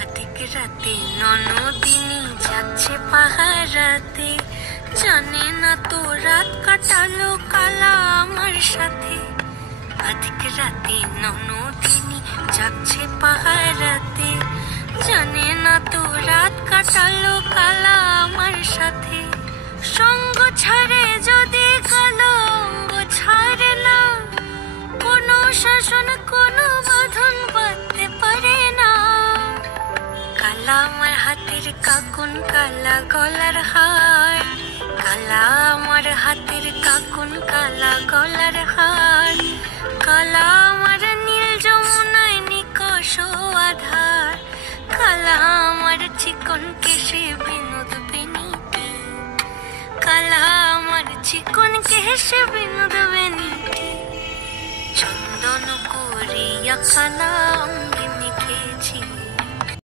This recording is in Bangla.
আধিক রাতে ননদিনী যাচ্ছে পাহারাতে, জানে না তো রাত কাটালো কালা আমার সাথে। আধিক রাতে ননদিনী যাচ্ছে পাহারাতে, জানে না তো রাত কাটালো কালা আমার সাথে। সঙ্গ ছাড়ে যদি কালো অঙ্গ ছাড়ে না, কোনো শাসন কোনো বাঁধন বাঁধতে পারে না। কালা আমার হাতের কাকুন কালা গলার হার, কালা আমার হাতের কাকুন কালা গলার হার। কালা আমার নীল যমুনায় নিকষ আধার, কালা আমার চিকন কেশে বিনোদ বেনিটি, কালা আমার চিকন কেশে বিনোদ বেনিটি। চন্দন করিয়া খানা